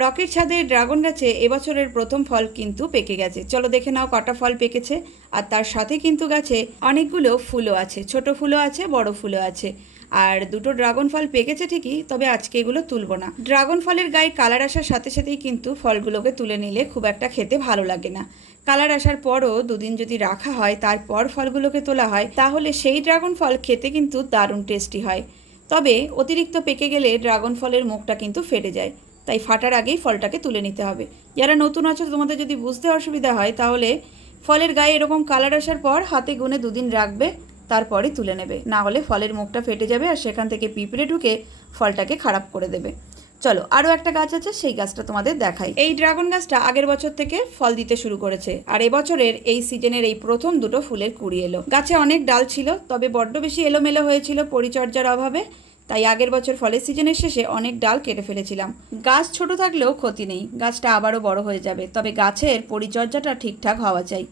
রকের ছাদে ড্রাগন গাছে এবছরের প্রথম ফল কিন্তু পেকে গেছে। চলো দেখে নাও কটা ফল পেকেছে। আর তার সাথে কিন্তু গাছে অনেকগুলো ফুলও আছে, ছোট ফুলও আছে, বড় ফুলও আছে। আর দুটো ড্রাগন ফল পেকেছে ঠিকই, তবে আজকে এগুলো তুলবো না। ড্রাগন ফলের গায়ে কালার আসার সাথে সাথেই কিন্তু ফলগুলোকে তুলে নিলে খুব একটা খেতে ভালো লাগে না। কালার আসার পরও দুদিন যদি রাখা হয়, তারপর ফলগুলোকে তোলা হয়, তাহলে সেই ড্রাগন ফল খেতে কিন্তু দারুণ টেস্টি হয়। তবে অতিরিক্ত পেকে গেলে ড্রাগন ফলের মুখটা কিন্তু ফেটে যায়, তাই ফাটার আগেই ফলটাকে তুলে নিতে হবে। যারা নতুন আছো তোমাদের যদি বুঝতে অসুবিধা হয়, তাহলে ফলের গায়ে এরকম কালার আসার পর হাতে গুনে দুদিন রাখবে, তারপরে তুলে নেবে। না হলে ফলের মুখটা ফেটে যাবে আর সেখান থেকে পিঁপড়ে ঢুকে ফলটাকে খারাপ করে দেবে। চলো, আরও একটা গাছ আছে, সেই গাছটা তোমাদের দেখাই। এই ড্রাগন গাছটা আগের বছর থেকে ফল দিতে শুরু করেছে, আর এবছরের এই সিজনের এই প্রথম দুটো ফুলের কুড়ি এলো। গাছে অনেক ডাল ছিল, তবে বড্ড বেশি এলোমেলো হয়েছিল পরিচর্যার অভাবে, তাই আগের বছর ফলের সিজনের শেষে অনেক ডাল কেটে ফেলেছিলাম। গাছ ছোট থাকলেও ক্ষতি নেই, গাছটা আবারও বড় হয়ে যাবে, তবে গাছের পরিচর্যাটা ঠিকঠাক হওয়া চাই।